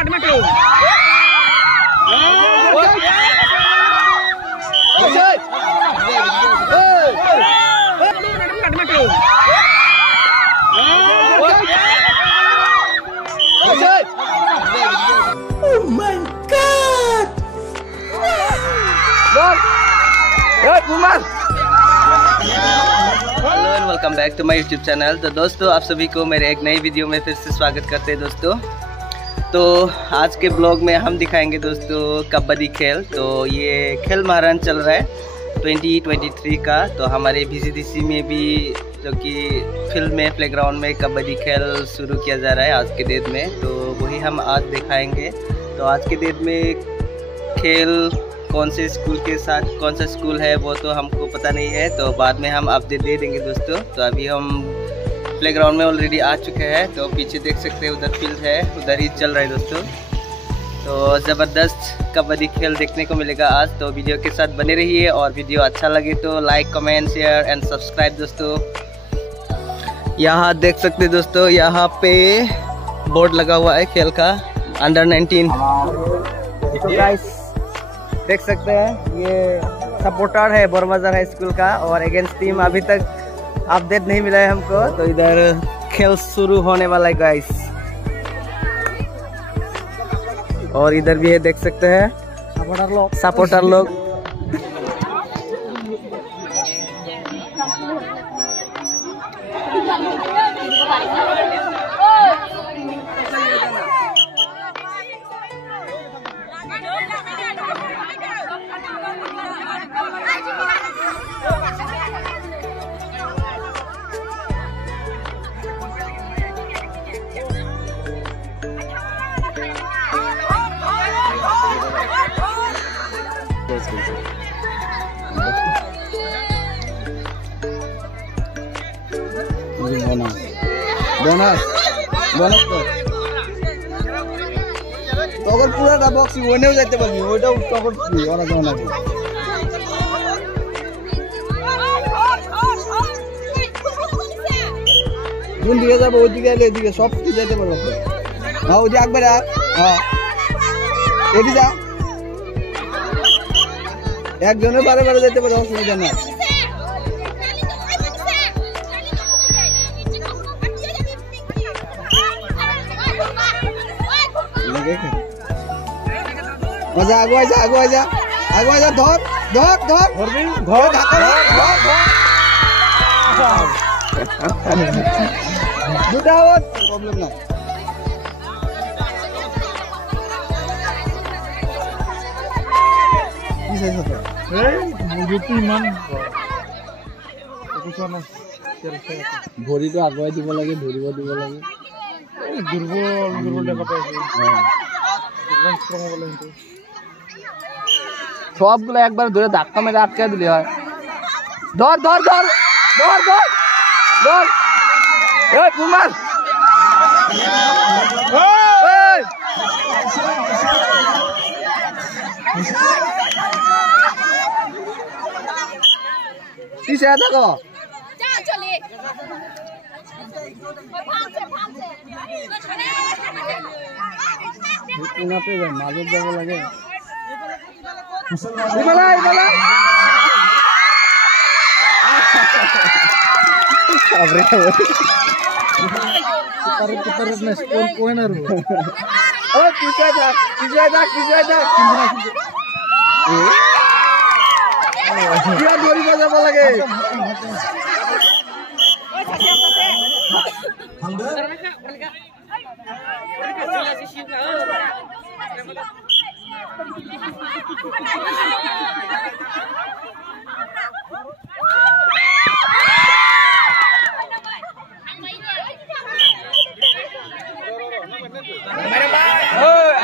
Hello and welcome back to my YouTube channel. तो दोस्तों आप सभी को मेरे एक नई वीडियो में फिर से स्वागत करते हैं दोस्तों। तो आज के ब्लॉग में हम दिखाएंगे दोस्तों कबड्डी खेल। तो ये खेल महारन चल रहा है 2023 का। तो हमारे VCDC में भी जो कि फील्ड में प्लेग्राउंड में कबड्डी खेल शुरू किया जा रहा है आज के डेट में। तो वही हम आज दिखाएंगे। तो आज के डेट में खेल कौन से स्कूल के साथ कौन सा स्कूल है वो तो हमको पता नहीं है, तो बाद में हम अपडेट दे देंगे दोस्तों। तो अभी हम प्लेग्राउंड में ऑलरेडी आ चुके हैं। तो पीछे देख सकते हैं उधर फील्ड है, उधर ही चल रहा है दोस्तों। तो ज़बरदस्त कबड्डी खेल देखने को मिलेगा आज। तो वीडियो के साथ बने रहिए और वीडियो अच्छा लगे तो like comment share and subscribe दोस्तों। यहाँ देख सकते हैं दोस्तों, यहाँ पे बोर्ड लगा हुआ है खेल का अंडर 19। तो गाइस देख सकते हैं ये सपोर्टर है बोरबाजार हाई स्कूल का और अगेंस्ट टीम अभी तक अपडेट नहीं मिला है हमको। तो इधर खेल शुरू होने वाला है गाइस। और इधर भी है देख सकते हैं सपोर्टर लोग। बोनस तगर पूरा बक्स ওনেও যেতে পারবি, ওইটাও তখন ফ্রি ওরা যেমন লাগে। কোন দিকে যাবো? ওইদিকে এলে এদিকে সব কিছু যেতে পারবো। হ্যাঁ ওই যে একবার হ্যাঁ এদিকে যা, একজনে বারে বারে যেতে পারে, অসুবিধা না। मजा आगुआ जा धर धर धर धर दुटा प्रॉब्लम ना। ভৰি তো আগুৱাই দিব লাগে, ধৰিব দিব লাগে। দুৰ্বল সবগুলো একবার ধরে ধাক্কা মেরে আটকে দিলে হয়। ধর ধর ধর ধর ধর ধর এই কুমার কিসে দেখো মাজত যাব লাগে। ধরিব যাব লাগে।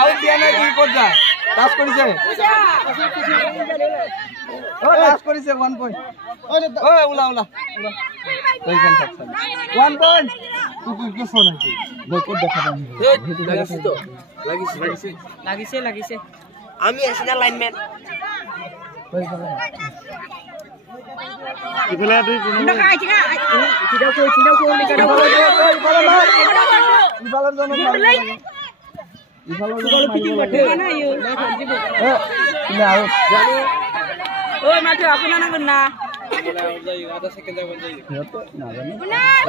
আউট দিয়া নাই কি করছা? লাস্ট করেছে, লাস্ট করেছে 1 পয়েন্ট। ওই উলা উলা ওই কোন থাকছে 1 পয়েন্ট। তুই কি শোন নাকি বকট দেখা দাম লাগিছে তো লাগিছে আমি আছি না লাইনম্যান। ওই কথা ইফালে দুই কোন না কাই ঠিক আছে চিদাও কই লিখা দাও ইফালে জন্য Kalau bikin batu mana yuk? Ini out. Oh, mati aku nana kena. Ada second level jadi.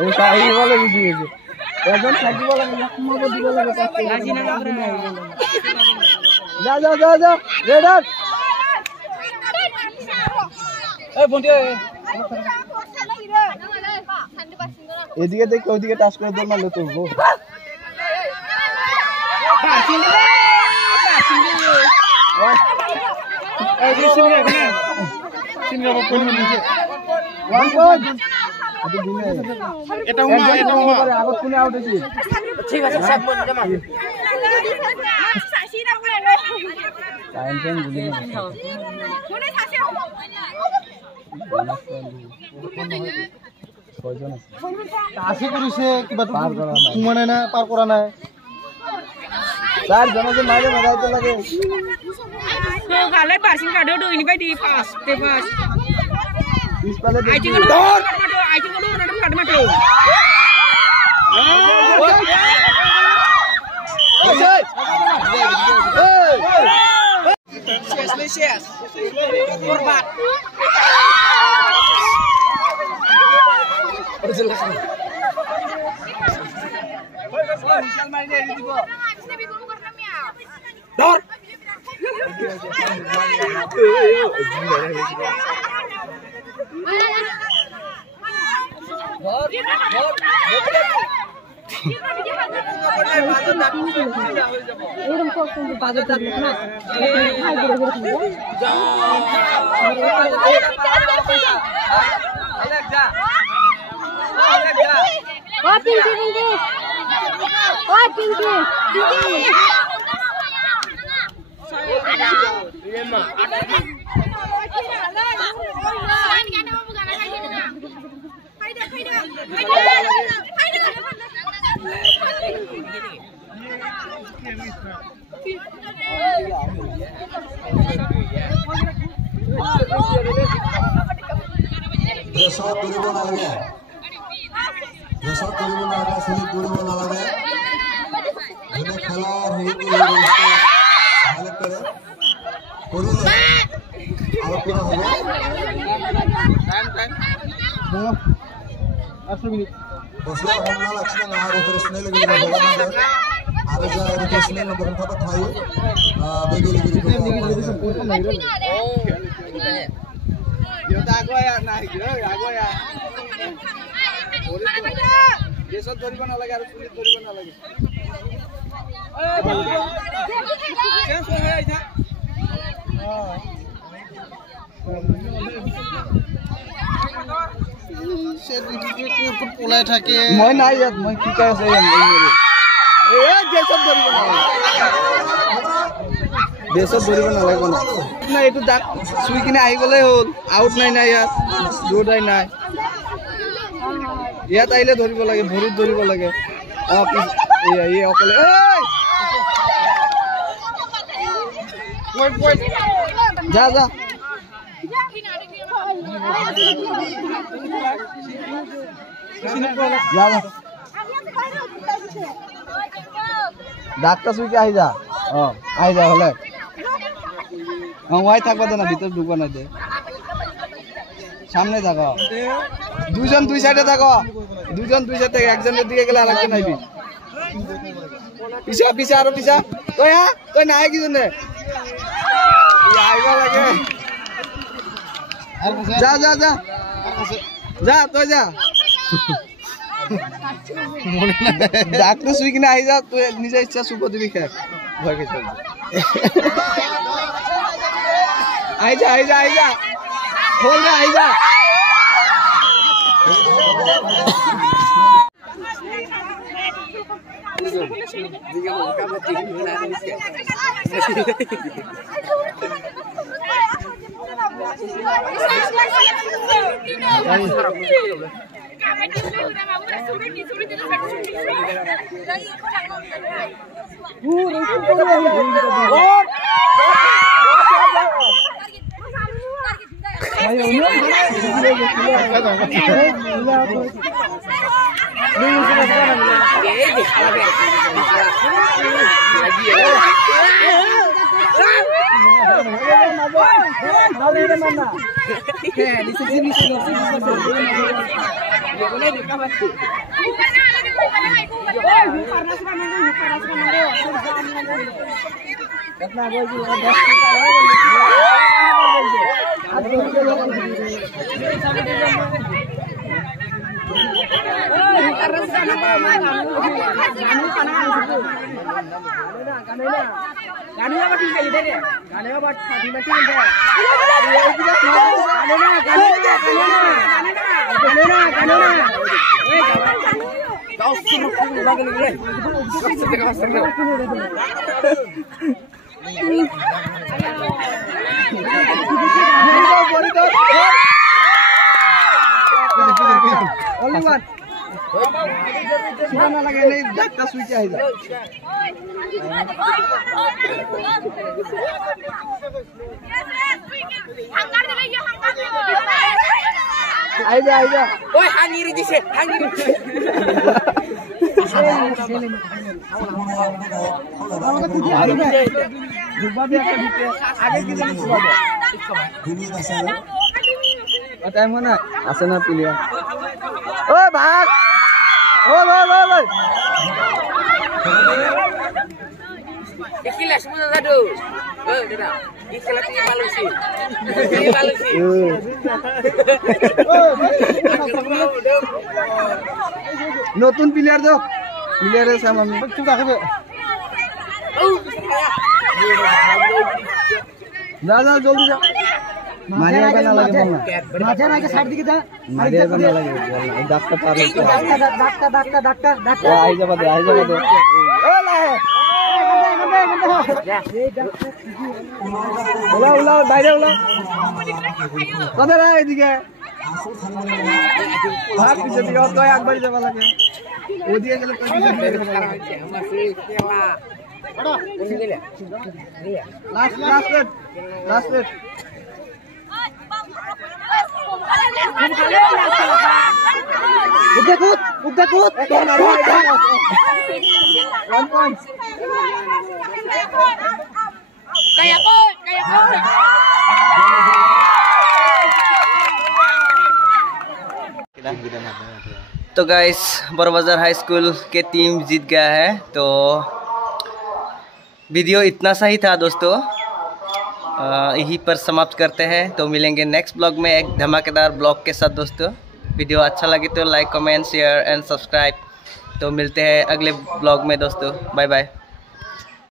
Oh, saya wala gitu. Ya jangan lagi wala mau di wala kata. Lagi nana kena. जा raider ए বন্টি এদিকে দেখ ওদিকে touch করে দৌড় মারলে তুলবো এই যে সিনরা না সিনরা কোন নিচে ওয়ান কোন এটা হুমা আগত কোনে আউট হইছে ঠিক আছে সব মন জমা টাইম টাইম গুলি না কোনে থাকে কয়জন আছে কাশি করিছে কিবা মানে না পার করা নাই চার জন যে মাঝে মারাইতে লাগে তো গালে passing Kuda ডইনি by the pass তে পাস ইস পালে আইটি গুলো দর আইটি গুলো নডম card মাটো Yes. Korban. Dor. Resort dulu nalage. Resort dulu nalage, sini dulu nalage. Ini kelar hidup dulu. Hal kere. Dulu le. Apa kira hobo? Time. Oh. 8 minit. Boslah हमला लक्षण आरे प्रश्न लगे बोलना है. आरे जा प्रश्न न बोलना था भाई. बेगे लगे. Yo dago ya na dago ya deso doriba na lage ar pulis doriba na lage কেন হয়ে আইছা সে দিকে কুকুর পোলাই থাকে মই নাই ইয়াত মই কি কই আছে এই দেশত দরিব না দেশত দরিব না লাগে না এটু দাগ সুই কিনে আই গলে হল আউট নাই না ইয়াত দৌড়াই নাই ইয়াত আইলে ধরিব লাগে ভৰিত ধৰিব লাগে এই অকলে এই যা যা ডাক্তার সুইকে আই যা হলে ওয়াই থাকবা দে না ভিতর ঢুকবা না দে সামনে থাকো দুইজন দুই সাইডে থাকো দুইজন দুই সাইডে একজনের দিকে গেলে আরেকজন আইবি পিছা আরো পিছা তুই নাই কি জন্য আইবা লাগে যা যা যা যা তুই যা ডাক্তার শুই কিনা আই যা তুই নিজে ইচ্ছা সুপ দিবি খা ভয় গেছে আই যা খোল রে আই যা Only one. Sudah lagi ini data switch aja. Aja. Oi, hangiri jise, hangiri. Mana? Asana pilihan. Oh, bhag! Oh. Ikilas muna lado. Oh, dada. Ikilas ni balusi. নতুন প্লেয়ার দাও প্লেয়ারের সামনে চুকা খাবে দাদা জলদি যাও মারিয়া কেন লাগে বল না মাঝে আগে সাইড দিকে যা মারিয়া কেন লাগে বল না ডাক্তার পার ডাক্তার আই যাবা দে ও লা উলা বাইরে উলা কবে রে এদিকে ভাগ পিছে দিকে তো একবার যাবা লাগে ওদিকে গেলে কই দিকে আমার সেই খেলা বড় কোন গেলে last rate Udah kut. 1 point. Kayak kut. तो गाइस बड़बाजार हाई स्कूल के टीम जीत गया है। तो वीडियो इतना सा ही था दोस्तों, यहीं पर समाप्त करते हैं। तो मिलेंगे नेक्स्ट ब्लॉग में एक धमाकेदार ब्लॉग के साथ दोस्तों। वीडियो अच्छा लगे तो like comment share and subscribe. तो मिलते हैं अगले ब्लॉग में दोस्तों, बाय बाय।